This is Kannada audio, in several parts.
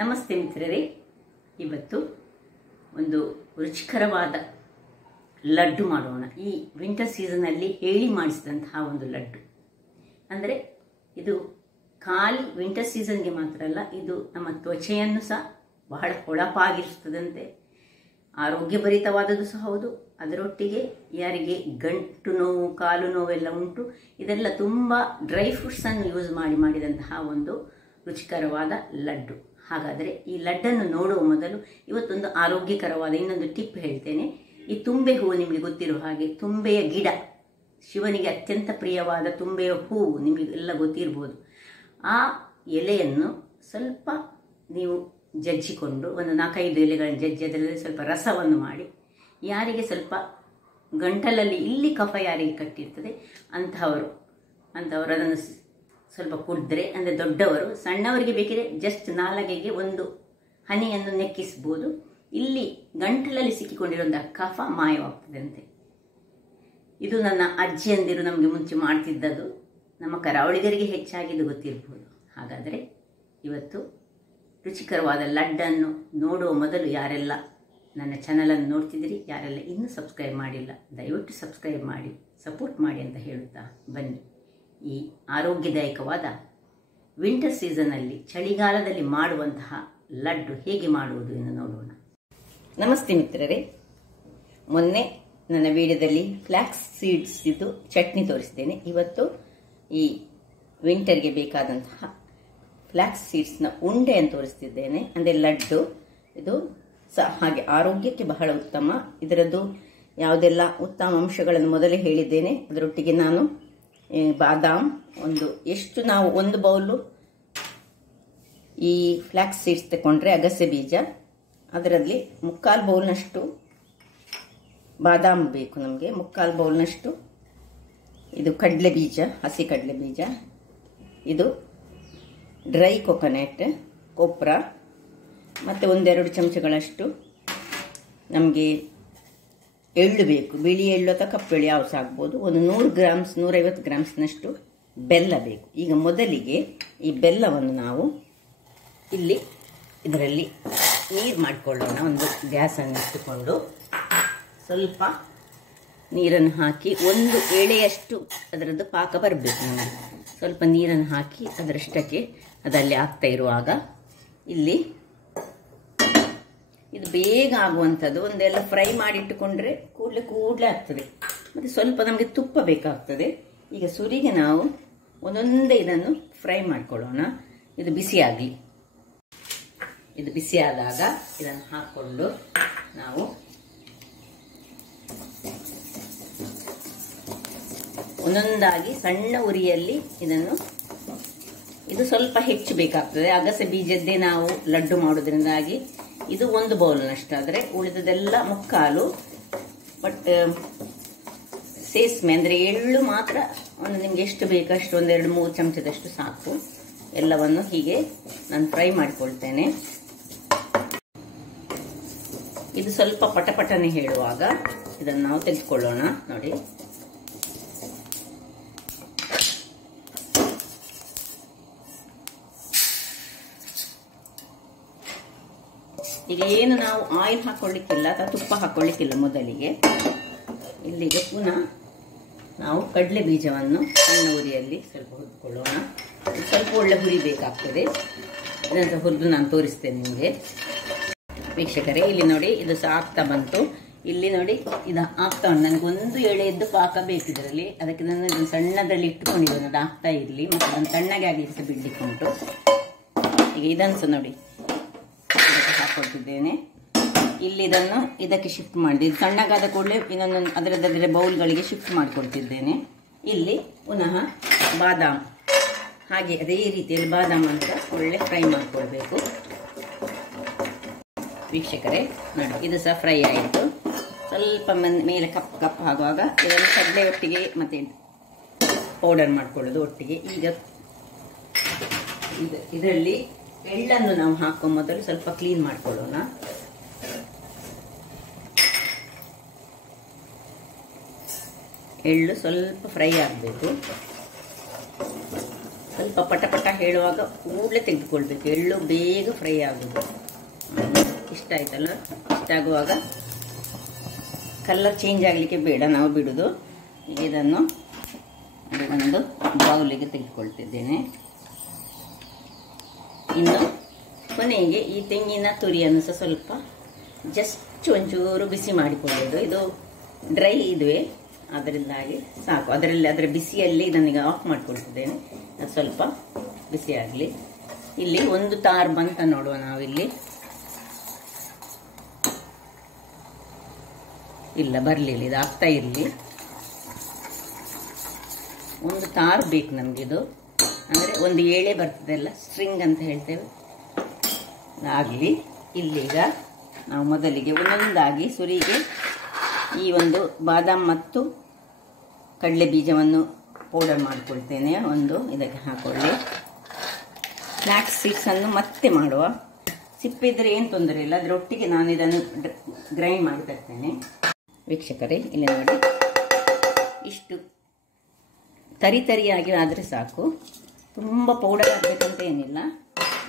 ನಮಸ್ತೆ ಮಿತ್ರರೇ, ಇವತ್ತು ಒಂದು ರುಚಿಕರವಾದ ಲಡ್ಡು ಮಾಡೋಣ. ಈ ವಿಂಟರ್ ಸೀಸನಲ್ಲಿ ಹೇಳಿ ಮಾಡಿಸಿದಂತಹ ಒಂದು ಲಡ್ಡು. ಅಂದರೆ ಇದು ಖಾಲಿ ವಿಂಟರ್ ಸೀಸನ್ಗೆ ಮಾತ್ರ ಅಲ್ಲ, ಇದು ನಮ್ಮ ತ್ವಚೆಯನ್ನು ಸಹ ಬಹಳ ಹೊಳಪಾಗಿರುತ್ತದಂತೆ, ಆರೋಗ್ಯಭರಿತವಾದದ್ದು ಸಹ ಹೌದು. ಅದರೊಟ್ಟಿಗೆ ಯಾರಿಗೆ ಗಂಟು ನೋವು, ಕಾಲು ನೋವೆಲ್ಲ ಉಂಟು, ಇದೆಲ್ಲ ತುಂಬ ಡ್ರೈ ಫ್ರೂಟ್ಸನ್ನು ಯೂಸ್ ಮಾಡಿದಂತಹ ಒಂದು ರುಚಿಕರವಾದ ಲಡ್ಡು. ಹಾಗಾದರೆ ಈ ಲಡ್ಡನ್ನು ನೋಡುವ ಮೊದಲು ಇವತ್ತೊಂದು ಆರೋಗ್ಯಕರವಾದ ಇನ್ನೊಂದು ಟಿಪ್ ಹೇಳ್ತೇನೆ. ಈ ತುಂಬೆ ಹೂವು ನಿಮಗೆ ಗೊತ್ತಿರುವ ಹಾಗೆ, ತುಂಬೆಯ ಗಿಡ, ಶಿವನಿಗೆ ಅತ್ಯಂತ ಪ್ರಿಯವಾದ ತುಂಬೆಯ ಹೂವು ನಿಮಗೆಲ್ಲ ಗೊತ್ತಿರ್ಬೋದು. ಆ ಎಲೆಯನ್ನು ಸ್ವಲ್ಪ ನೀವು ಜಜ್ಜಿಕೊಂಡು, ಒಂದು 4-5 ಎಲೆಗಳನ್ನು ಜಜ್ಜಿ ಅದರಲ್ಲಿ ಸ್ವಲ್ಪ ರಸವನ್ನು ಮಾಡಿ, ಯಾರಿಗೆ ಸ್ವಲ್ಪ ಗಂಟಲಲ್ಲಿ ಇಲ್ಲಿ ಕಫ ಯಾರಿಗೆ ಕಟ್ಟಿರ್ತದೆ ಅಂಥವರು ಅದನ್ನು ಸ್ವಲ್ಪ ಕುಡಿದ್ರೆ, ಅಂದರೆ ದೊಡ್ಡವರು, ಸಣ್ಣವರಿಗೆ ಬೇಕಿದ್ರೆ ಜಸ್ಟ್ ನಾಲಗೆಗೆ ಒಂದು ಹನಿಯನ್ನು ನೆಕ್ಕಿಸ್ಬೋದು. ಇಲ್ಲಿ ಗಂಟಲಲ್ಲಿ ಸಿಕ್ಕಿಕೊಂಡಿರುವಂತಹ ಕಫ ಮಾಯವಾಗ್ತದಂತೆ. ಇದು ನನ್ನ ಅಜ್ಜಿಯಂದಿರು ನಮಗೆ ಮುಂಚೆ ಮಾಡ್ತಿದ್ದದ್ದು, ನಮ್ಮ ಕರಾವಳಿಗರಿಗೆ ಹೆಚ್ಚಾಗಿದ್ದು ಗೊತ್ತಿರ್ಬೋದು. ಹಾಗಾದರೆ ಇವತ್ತು ರುಚಿಕರವಾದ ಲಡ್ಡನ್ನು ನೋಡುವ ಮೊದಲು ಯಾರೆಲ್ಲ ನನ್ನ ಚಾನಲನ್ನು ನೋಡ್ತಿದ್ದೀರಿ, ಯಾರೆಲ್ಲ ಇನ್ನೂ ಸಬ್ಸ್ಕ್ರೈಬ್ ಮಾಡಿಲ್ಲ, ದಯವಿಟ್ಟು ಸಬ್ಸ್ಕ್ರೈಬ್ ಮಾಡಿ, ಸಪೋರ್ಟ್ ಮಾಡಿ ಅಂತ ಹೇಳುತ್ತಾ ಬನ್ನಿ ಈ ಆರೋಗ್ಯದಾಯಕವಾದ ವಿಂಟರ್ ಸೀಸನ್ನಲ್ಲಿ, ಚಳಿಗಾಲದಲ್ಲಿ ಮಾಡುವಂತಹ ಲಡ್ಡು ಹೇಗೆ ಮಾಡುವುದು ಎಂದು ನೋಡೋಣ. ನಮಸ್ತೆ ಮಿತ್ರರೇ, ಮೊನ್ನೆ ನನ್ನ ವಿಡಿಯೋದಲ್ಲಿ ಫ್ಲಾಕ್ಸ್ ಸೀಡ್ಸ್ ಇದು ಚಟ್ನಿ ತೋರಿಸಿದ್ದೇನೆ. ಇವತ್ತು ಈ ವಿಂಟರ್ಗೆ ಬೇಕಾದಂತಹ ಫ್ಲಾಕ್ಸ್ ಸೀಡ್ಸ್ನ ಉಂಡೆಯನ್ನು ತೋರಿಸ್ತಿದ್ದೇನೆ, ಅಂದರೆ ಲಡ್ಡು. ಇದು ಸಹ ಹಾಗೆ ಆರೋಗ್ಯಕ್ಕೆ ಬಹಳ ಉತ್ತಮ. ಇದರದ್ದು ಯಾವುದೆಲ್ಲ ಉತ್ತಮ ಅಂಶಗಳನ್ನು ಮೊದಲೇ ಹೇಳಿದ್ದೇನೆ. ಅದರೊಟ್ಟಿಗೆ ನಾನು ಬಾದಾಮ್ ಎಷ್ಟು ನಾವು ಒಂದು ಬೌಲು ಈ ಫ್ಲಾಕ್ಸ್ ಸೀಡ್ಸ್ ತಗೊಂಡ್ರೆ, ಅಗಸೆ ಬೀಜ, ಅದರಲ್ಲಿ 3/4 ಬೌಲ್ನಷ್ಟು ಬಾದಾಮ್ ಬೇಕು ನಮಗೆ, 3/4 ಬೌಲ್ನಷ್ಟು ಇದು ಕಡಲೆ ಬೀಜ, ಹಸಿ ಕಡಲೆ ಬೀಜ, ಇದು ಡ್ರೈ ಕೊಕೊನಟ್, ಕೊಬ್ಬರ, ಮತ್ತು 1-2 ಚಮಚಗಳಷ್ಟು ನಮಗೆ ಎಳ್ಳು ಬೇಕು. ಬಿಳಿ ಎಳ್ಳು ಅಥವಾ ಕಪ್ಪೆಳ್ಳು ಯಾವ ಸಹ ಆಗ್ಬೋದು. ಒಂದು 150 ಗ್ರಾಮ್ಸ್ನಷ್ಟು ಬೆಲ್ಲ ಬೇಕು. ಈಗ ಮೊದಲಿಗೆ ಈ ಬೆಲ್ಲವನ್ನು ನಾವು ಇದರಲ್ಲಿ ನೀರು ಮಾಡಿಕೊಳ್ಳೋಣ. ಒಂದು ಗ್ಯಾಸನ್ನು ಇಟ್ಟುಕೊಂಡು ಸ್ವಲ್ಪ ನೀರನ್ನು ಹಾಕಿ, 1 ಎಳೆಯಷ್ಟು ಅದರದ್ದು ಪಾಕ ಬರಬೇಕು ನಮಗೆ. ಸ್ವಲ್ಪ ನೀರನ್ನು ಹಾಕಿ ಅದರಷ್ಟಕ್ಕೆ ಅದಲ್ಲಿ ಆಗ್ತಾ ಇರುವಾಗ, ಇಲ್ಲಿ ಇದು ಬೇಗ ಆಗುವಂಥದ್ದು. ಒಂದೆಲ್ಲ ಫ್ರೈ ಮಾಡಿಟ್ಟುಕೊಂಡ್ರೆ ಕೂಡಲೇ ಆಗ್ತದೆ. ಮತ್ತು ಸ್ವಲ್ಪ ನಮಗೆ ತುಪ್ಪ ಬೇಕಾಗ್ತದೆ. ಈಗ ಸುರಿಗೆ ನಾವು ಒಂದೊಂದೇ ಇದನ್ನು ಫ್ರೈ ಮಾಡ್ಕೊಳ್ಳೋಣ. ಇದು ಬಿಸಿಯಾಗಲಿ. ಇದು ಬಿಸಿಯಾದಾಗ ಇದನ್ನು ಹಾಕ್ಕೊಂಡು ನಾವು ಒಂದೊಂದಾಗಿ ಸಣ್ಣ ಉರಿಯಲ್ಲಿ ಇದು ಸ್ವಲ್ಪ ಹೆಚ್ಚು ಬೇಕಾಗ್ತದೆ. ಅಗಸೆ ಬೀಜದ್ದೇ ನಾವು ಲಡ್ಡು ಮಾಡೋದ್ರಿಂದಾಗಿ ಇದು 1 ಬೌಲ್ನಷ್ಟಾದರೆ ಉಳಿದದೆಲ್ಲ 3/4. ಬಟ್ ಸೇಸ್ಮೆ ಅಂದರೆ ಎಳ್ಳು ಮಾತ್ರ ನಿಮ್ಗೆ ಎಷ್ಟು ಬೇಕಷ್ಟು 1-2-3 ಚಮಚದಷ್ಟು ಸಾಕು. ಎಲ್ಲವನ್ನು ಹೀಗೆ ನಾನು ಫ್ರೈ ಮಾಡಿಕೊಳ್ತೇನೆ. ಇದು ಸ್ವಲ್ಪ ಪಟಪಟನೆ ಹೇಳುವಾಗ ಇದನ್ನು ನಾವು ತೆಗೆದುಕೊಳ್ಳೋಣ. ನೋಡಿ, ಈಗ ಏನು ನಾವು ಆಯಿಲ್ ಹಾಕೊಳ್ಳಿಕ್ಕಿಲ್ಲ ಅಥವಾ ತುಪ್ಪ ಹಾಕೊಳ್ಳಿಕ್ಕಿಲ್ಲ. ಮೊದಲಿಗೆ ಇಲ್ಲಿಗೆ ಪುನಃ ನಾವು ಕಡಲೆ ಬೀಜವನ್ನು ಸಣ್ಣ ಉರಿಯಲ್ಲಿ ಸ್ವಲ್ಪ ಹುರಿದುಕೊಳ್ಳೋಣ. ಸ್ವಲ್ಪ ಒಳ್ಳೆ ಹುರಿ ಬೇಕಾಗ್ತದೆ. ಇದನ್ನು ಹುರಿದು ನಾನು ತೋರಿಸ್ತೇನೆ ನಿಮಗೆ. ವೀಕ್ಷಕರೇ, ಇಲ್ಲಿ ನೋಡಿ, ಇದು ಸಹ ಆಗ್ತಾ ಬಂತು. ಇಲ್ಲಿ ನೋಡಿ, ಇದು ಆಗ್ತಾ ಉಂಟು. ನನಗೆ 1 ಎಳೆಯದ್ದು ಪಾಕ ಬೇಕಿದ್ರಲ್ಲಿ, ಅದಕ್ಕೆ ನಾನು ಇದನ್ನು ಸಣ್ಣದ್ರಲ್ಲಿ ಇಟ್ಟುಕೊಂಡಿದ್ದೇನೆ. ಅದು ಆಗ್ತಾ ಇರಲಿ, ಮತ್ತು ಅದನ್ನು ತಣ್ಣಗೆ ಆಗಲಿಕ್ಕೆ ಸಹ ಬಿಡ್ಲಿಕ್ಕೆ ಉಂಟು. ಈಗ ಇದನ್ನು ಸಹ ನೋಡಿ ಹಾಕೊಳ್ತಿದ್ದೇನೆ. ಇಲ್ಲಿ ಇದಕ್ಕೆ ಶಿಫ್ಟ್ ಮಾಡಿ, ಇದು ತಣ್ಣಗಾದ ಕೂಡಲೇ ಇನ್ನೊಂದು ಅದರದ್ದರ ಬೌಲ್ಗಳಿಗೆ ಶಿಫ್ಟ್ ಮಾಡಿಕೊಳ್ತಿದ್ದೇನೆ. ಇಲ್ಲಿ ಪುನಃ ಬಾದಾಮ್, ಹಾಗೆ ಅದೇ ರೀತಿಯಲ್ಲಿ ಬಾದಾಮ್ ಅಂತ ಒಳ್ಳೆ ಫ್ರೈ ಮಾಡಿಕೊಳ್ಬೇಕು. ವೀಕ್ಷಕರೇ ನೋಡಿ, ಇದು ಸಹ ಫ್ರೈ ಆಯಿತು. ಸ್ವಲ್ಪ ಮೇಲೆ ಕಪ್ಪು ಆಗುವಾಗ ಇದನ್ನು ಕಡಲೆ ಒಟ್ಟಿಗೆ ಮತ್ತೆ ಪೌಡರ್ ಮಾಡ್ಕೊಳ್ಳೋದು ಒಟ್ಟಿಗೆ. ಈಗ ಇದರಲ್ಲಿ ಎಳ್ಳನ್ನು ನಾವು ಹಾಕೋ ಮೊದಲು ಸ್ವಲ್ಪ ಕ್ಲೀನ್ ಮಾಡ್ಕೊಳ್ಳೋಣ. ಎಳ್ಳು ಸ್ವಲ್ಪ ಫ್ರೈ ಆಗಬೇಕು. ಸ್ವಲ್ಪ ಪಟ ಪಟ ಹೇಳುವಾಗ ಕೂಡಲೇ ತೆಗೆದುಕೊಳ್ಬೇಕು, ಎಳ್ಳು ಬೇಗ ಫ್ರೈ ಆಗೋದು. ಇಷ್ಟ ಆಯ್ತಲ್ಲ, ಇಷ್ಟ ಆಗುವಾಗ ಕಲರ್ ಚೇಂಜ್ ಆಗಲಿಕ್ಕೆ ಬೇಡ, ನಾವು ಬಿಡೋದು. ಈಗ ಇದನ್ನು ಒಂದು ಬೌಲಿಗೆ ತೆಗೆದುಕೊಳ್ತಿದ್ದೇನೆ. ಇನ್ನು ಕೊನೆಗೆ ಈ ತೆಂಗಿನ ತುರಿಯನ್ನು ಸಹ ಸ್ವಲ್ಪ ಜಸ್ಟ್ ಒಂಚೂರು ಬಿಸಿ ಮಾಡಿಕೊಳ್ಳೋದು. ಇದು ಡ್ರೈ ಇದುವೆ, ಅದರಿಂದಾಗಿ ಸಾಕು. ಅದರ ಬಿಸಿಯಲ್ಲಿ ಇದನ್ನೀಗ ಆಫ್ ಮಾಡ್ಕೊಳ್ತಿದ್ದೇನೆ. ಅದು ಸ್ವಲ್ಪ ಬಿಸಿ ಆಗಲಿ. ಇಲ್ಲಿ ಒಂದು ತಾರ್ ಬಂತ ನೋಡುವ ನಾವಿಲ್ಲಿ. ಇಲ್ಲ, ಬರಲಿಲ್ಲ, ಇದು ಆಗ್ತಾ ಇರಲಿ. ಒಂದು ತಾರ್ ಬೇಕು ನಮಗಿದು, ಅಂದರೆ ಒಂದು ಏಳೆ ಬರ್ತದೆ ಅಲ್ಲ, ಸ್ಟ್ರಿಂಗ್ ಅಂತ ಹೇಳ್ತೇವೆ, ಆಗಲಿ. ಇಲ್ಲೀಗ ನಾವು ಮೊದಲಿಗೆ ಒಂದೊಂದಾಗಿ ಸುರಿಗೆ ಈ ಒಂದು ಬಾದಾಮ್ ಮತ್ತು ಕಡಲೆ ಬೀಜವನ್ನು ಪೌಡರ್ ಮಾಡಿಕೊಳ್ತೇನೆ. ಒಂದು ಇದಕ್ಕೆ ಹಾಕೊಳ್ಳಿ. ಫ್ಲಾಕ್ಸ್ ಸೀಡ್ಸನ್ನು ಮತ್ತೆ ಮಾಡುವ. ಸಿಪ್ಪೆ ಇದ್ದರೆ ಏನು ತೊಂದರೆ ಇಲ್ಲ, ಅದರೊಟ್ಟಿಗೆ ನಾನು ಇದನ್ನು ಗ್ರೈಂಡ್ ಮಾಡಿ ತರ್ತೇನೆ. ವೀಕ್ಷಕರೇ, ಇಲ್ಲಿ ನೋಡಿ, ಇಷ್ಟು ತರಿಯಾಗಿ ಆದರೆ ಸಾಕು, ತುಂಬ ಪೌಡರ್ ಆಗಬೇಕಂತ ಏನಿಲ್ಲ.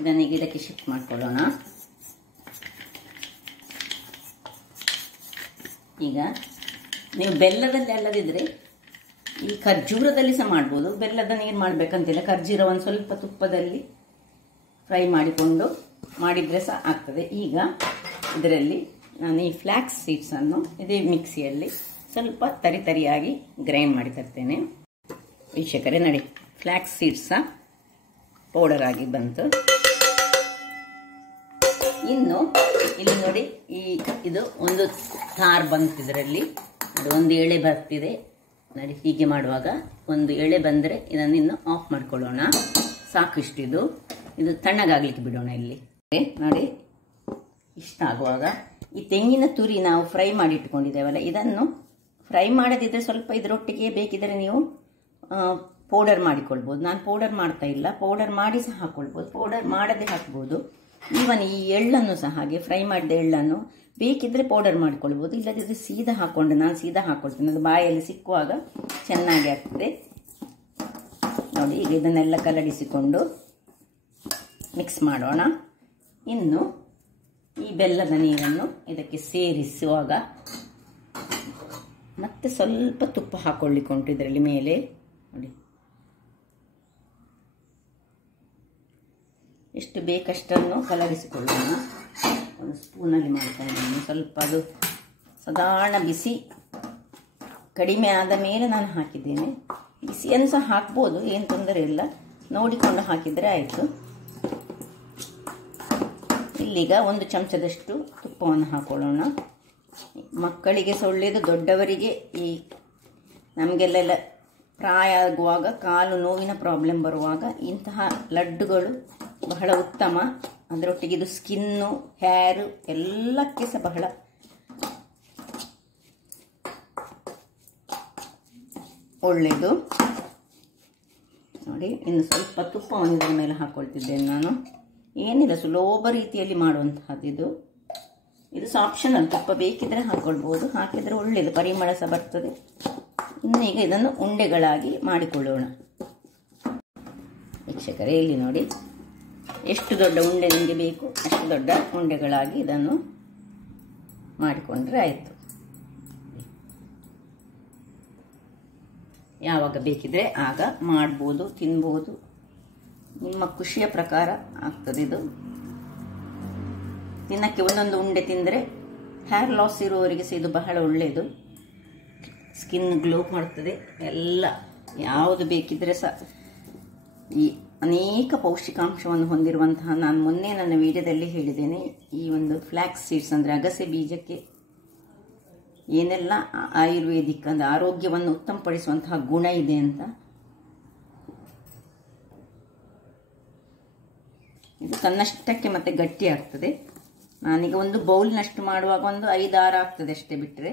ಇದನ್ನೀಗ ಇದಕ್ಕೆ ಶಿಫ್ಟ್ ಮಾಡ್ಕೊಳ್ಳೋಣ. ಈಗ ನೀವು ಬೆಲ್ಲದಲ್ಲಿ ಅಲ್ಲದಿದ್ದರೆ ಈ ಖರ್ಜೂರದಲ್ಲಿ ಸಹ ಮಾಡ್ಬೋದು. ಬೆಲ್ಲದ ನೀರು ಮಾಡಬೇಕಂತಿಲ್ಲ, ಖರ್ಜೂರವನ್ನು ಸ್ವಲ್ಪ ತುಪ್ಪದಲ್ಲಿ ಫ್ರೈ ಮಾಡಿಕೊಂಡು ಮಾಡಿದರೆ ಸಹ ಆಗ್ತದೆ. ಈಗ ಇದರಲ್ಲಿ ನಾನು ಈ ಫ್ಲಾಕ್ಸ್ ಸೀಡ್ಸನ್ನು ಇದೇ ಮಿಕ್ಸಿಯಲ್ಲಿ ಸ್ವಲ್ಪ ತರಿಯಾಗಿ ಗ್ರೈಂಡ್ ಮಾಡಿ ತರ್ತೇನೆ. ವೀಕ್ಷಕರೇ ನೋಡಿ, ಫ್ಲಾಕ್ಸ್ ಸೀಡ್ಸ್ ಸಹ ಪೌಡರ್ ಆಗಿ ಬಂತು. ಇನ್ನು ಇಲ್ಲಿ ನೋಡಿ, ಇದು ಒಂದು ತಾರ್ ಬಂತು. ಇದರಲ್ಲಿ ಒಂದು ಎಳೆ ಬರ್ತಿದೆ ನೋಡಿ. ಹೀಗೆ ಮಾಡುವಾಗ ಒಂದು ಎಳೆ ಬಂದರೆ ಇದನ್ನು ಇನ್ನು ಆಫ್ ಮಾಡ್ಕೊಳ್ಳೋಣ. ಸಾಕಿಷ್ಟು ಇದು ತಣ್ಣಗಾಗ್ಲಿಕ್ಕೆ ಬಿಡೋಣ. ಇಲ್ಲಿ ನೋಡಿ, ಇಷ್ಟ ಆಗುವಾಗ ಈ ತೆಂಗಿನ ತುರಿ ನಾವು ಫ್ರೈ ಮಾಡಿ ಇಟ್ಕೊಂಡಿದ್ದೇವಲ್ಲ, ಇದನ್ನು ಫ್ರೈ ಮಾಡದಿದ್ದರೆ ಸ್ವಲ್ಪ ಇದರೊಟ್ಟಿಗೆ ಬೇಕಿದ್ದರೆ ನೀವು ಪೌಡರ್ ಮಾಡಿಕೊಳ್ಬೋದು. ನಾನು ಪೌಡರ್ ಮಾಡ್ತಾ ಇಲ್ಲ, ಪೌಡರ್ ಮಾಡಿ ಸಹ ಹಾಕ್ಕೊಳ್ಬೋದು, ಪೌಡರ್ ಮಾಡದೆ ಹಾಕ್ಬೋದು. ಈವನ್ ಈ ಎಳ್ಳನ್ನು ಸಹ ಹಾಗೆ ಫ್ರೈ ಮಾಡಿದ ಎಳ್ಳನ್ನು ಬೇಕಿದ್ರೆ ಪೌಡರ್ ಮಾಡ್ಕೊಳ್ಬೋದು, ಇಲ್ಲದಿದ್ದರೆ ಸೀದಾ ಹಾಕ್ಕೊಂಡು, ನಾನು ಸೀದಾ ಹಾಕ್ಕೊಳ್ತೀನಿ, ಅದು ಬಾಯಲ್ಲಿ ಸಿಕ್ಕುವಾಗ ಚೆನ್ನಾಗಿ ಆಗ್ತದೆ ನೋಡಿ. ಈಗ ಇದನ್ನೆಲ್ಲ ಕಲಡಿಸಿಕೊಂಡು ಮಿಕ್ಸ್ ಮಾಡೋಣ. ಇನ್ನು ಈ ಬೆಲ್ಲದ ನೀರನ್ನು ಇದಕ್ಕೆ ಸೇರಿಸುವಾಗ ಮತ್ತೆ ಸ್ವಲ್ಪ ತುಪ್ಪ ಹಾಕೊಳ್ಳಿಕ್ಕುಂಟು ಇದರಲ್ಲಿ ಮೇಲೆ ನೋಡಿ. ಎಷ್ಟು ಬೇಕಷ್ಟನ್ನು ಕಲರಿಸಿಕೊಳ್ಳೋಣ. ಒಂದು ಸ್ಪೂನಲ್ಲಿ ಮಾಡ್ತಾ ಇದ್ದೀನಿ. ಸ್ವಲ್ಪ ಅದು ಸಾಧಾರಣ ಬಿಸಿ ಕಡಿಮೆ ಆದ ಮೇಲೆ ನಾನು ಹಾಕಿದ್ದೇನೆ. ಬಿಸಿಯನ್ನು ಸಹ ಹಾಕ್ಬೋದು, ಏನು ತೊಂದರೆ ಇಲ್ಲ, ನೋಡಿಕೊಂಡು ಹಾಕಿದರೆ ಆಯಿತು. ಇಲ್ಲೀಗ ಒಂದು ಚಮಚದಷ್ಟು ತುಪ್ಪವನ್ನು ಹಾಕೊಳ್ಳೋಣ. ಮಕ್ಕಳಿಗೆ ಸಹ ಒಳ್ಳೆಯದು, ದೊಡ್ಡವರಿಗೆ ಈ ನಮಗೆಲ್ಲ ಪ್ರಾಯ ಆಗುವಾಗ ಕಾಲು ನೋವಿನ ಪ್ರಾಬ್ಲಮ್ ಬರುವಾಗ ಇಂತಹ ಲಡ್ಡುಗಳು ಬಹಳ ಉತ್ತಮ. ಅದರೊಟ್ಟಿಗೆ ಇದು ಸ್ಕಿನ್ನು, ಹೇರು ಎಲ್ಲಕ್ಕೆ ಸಹ ಬಹಳ ಒಳ್ಳೆಯದು ನೋಡಿ. ಇನ್ನು ಸ್ವಲ್ಪ ತುಪ್ಪವನ್ನು ಇದರ ಮೇಲೆ ಹಾಕ್ಕೊಳ್ತಿದ್ದೇನೆ ನಾನು. ಏನಿಲ್ಲ, ಸುಲಭ ರೀತಿಯಲ್ಲಿ ಮಾಡುವಂತಹದ್ದು ಇದು ಸಹ ಆಪ್ಷನಲ್. ತುಪ್ಪ ಬೇಕಿದ್ರೆ ಹಾಕ್ಕೊಳ್ಬೋದು, ಹಾಕಿದರೆ ಒಳ್ಳೆಯದು, ಪರಿಮಳ ಸಹ ಬರ್ತದೆ. ಇನ್ನೀಗ ಇದನ್ನು ಉಂಡೆಗಳಾಗಿ ಮಾಡಿಕೊಳ್ಳೋಣ. ವೀಕ್ಷಕರೇ, ಇಲ್ಲಿ ನೋಡಿ, ಎಷ್ಟು ದೊಡ್ಡ ಉಂಡೆ ನಿಮಗೆ ಬೇಕು ಅಷ್ಟು ದೊಡ್ಡ ಉಂಡೆಗಳಾಗಿ ಇದನ್ನು ಮಾಡಿಕೊಂಡ್ರೆ ಆಯಿತು. ಯಾವಾಗ ಬೇಕಿದ್ರೆ ಆಗ ಮಾಡ್ಬೋದು, ತಿನ್ಬೋದು, ನಿಮ್ಮ ಖುಷಿಯ ಪ್ರಕಾರ ಆಗ್ತದೆ. ಇದು ದಿನಕ್ಕೆ ಒಂದೊಂದು ಉಂಡೆ ತಿಂದರೆ ಹೇರ್ ಲಾಸ್ ಇರುವವರಿಗೆ ಸಹ ಇದು ಬಹಳ ಒಳ್ಳೆಯದು. ಸ್ಕಿನ್ ಗ್ಲೋ ಮಾಡ್ತದೆ. ಎಲ್ಲ ಯಾವುದು ಬೇಕಿದ್ರೆ ಸಹ ಈ ಅನೇಕ ಪೌಷ್ಟಿಕಾಂಶವನ್ನು ಹೊಂದಿರುವಂತಹ, ನಾನು ಮೊನ್ನೆ ನನ್ನ ವಿಡಿಯೋದಲ್ಲಿ ಹೇಳಿದ್ದೇನೆ, ಈ ಒಂದು ಫ್ಲಾಕ್ಸ್ ಸೀಡ್ಸ್ ಅಂದರೆ ಅಗಸೆ ಬೀಜಕ್ಕೆ ಏನೆಲ್ಲ ಆಯುರ್ವೇದಿಕ್ ಅಂದರೆ ಆರೋಗ್ಯವನ್ನು ಉತ್ತಮಪಡಿಸುವಂತಹ ಗುಣ ಇದೆ ಅಂತ. ಇದು ತನ್ನಷ್ಟಕ್ಕೆ ಮತ್ತೆ ಗಟ್ಟಿ ಆಗ್ತದೆ. ನಾನೀಗ ಒಂದು ಬೌಲ್ನಷ್ಟು ಮಾಡುವಾಗ ಒಂದು 5-6 ಆಗ್ತದೆ ಅಷ್ಟೇ, ಬಿಟ್ಟರೆ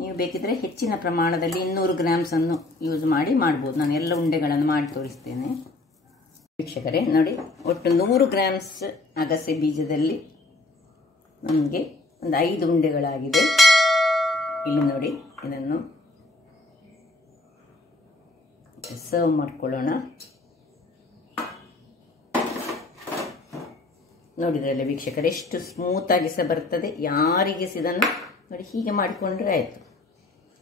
ನೀವು ಬೇಕಿದ್ರೆ ಹೆಚ್ಚಿನ ಪ್ರಮಾಣದಲ್ಲಿ 200 ಗ್ರಾಮ್ಸನ್ನು ಯೂಸ್ ಮಾಡಿ ಮಾಡ್ಬೋದು. ನಾನು ಎಲ್ಲ ಉಂಡೆಗಳನ್ನು ಮಾಡಿ ತೋರಿಸ್ತೇನೆ. ವೀಕ್ಷಕರೇ ನೋಡಿ, ಒಟ್ಟು 100 ಗ್ರಾಮ್ಸ್ ಅಗಸೆ ಬೀಜದಲ್ಲಿ ನಮಗೆ ಒಂದು 5 ಉಂಡೆಗಳಾಗಿದೆ. ಇಲ್ಲಿ ನೋಡಿ, ಇದನ್ನು ಸರ್ವ್ ಮಾಡ್ಕೊಳ್ಳೋಣ. ನೋಡಿದ್ರಲ್ಲ ವೀಕ್ಷಕರೇ, ಎಷ್ಟು ಸ್ಮೂತಾಗಿ ಸಹ ಬರ್ತದೆ. ಯಾರಿಗೆ ಸಹ ಇದನ್ನು ನೋಡಿ ಹೀಗೆ ಮಾಡಿಕೊಂಡ್ರೆ ಆಯಿತು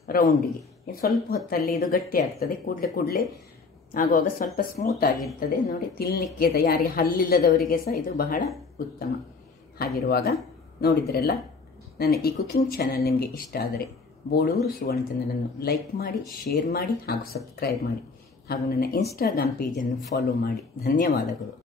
ರೌಂಡಿಗೆ. ಇನ್ನು ಸ್ವಲ್ಪ ಹೊತ್ತಲ್ಲಿ ಇದು ಗಟ್ಟಿ ಆಗ್ತದೆ, ಕೂಡಲೇ ಆಗುವಾಗ ಸ್ವಲ್ಪ ಸ್ಮೂತ್ ಆಗಿರ್ತದೆ. ನೋಡಿ ತಿನ್ನಲಿಕ್ಕೆ ಯಾರಿಗೆ ಹಲ್ಲಿಲ್ಲದವರಿಗೆ ಸಹ ಇದು ಬಹಳ ಉತ್ತಮ. ಹಾಗಿರುವಾಗ ನೋಡಿದ್ರಲ್ಲ, ನನ್ನ ಈ ಕುಕಿಂಗ್ ಚಾನಲ್ ನಿಮಗೆ ಇಷ್ಟ ಆದರೆ ಬೋಳೂರು ಸುವರ್ಣ ಚಾನಲನ್ನು ಲೈಕ್ ಮಾಡಿ, ಶೇರ್ ಮಾಡಿ ಹಾಗೂ ಸಬ್ಸ್ಕ್ರೈಬ್ ಮಾಡಿ ಹಾಗೂ ನನ್ನ ಇನ್ಸ್ಟಾಗ್ರಾಮ್ ಪೇಜನ್ನು ಫಾಲೋ ಮಾಡಿ. ಧನ್ಯವಾದಗಳು.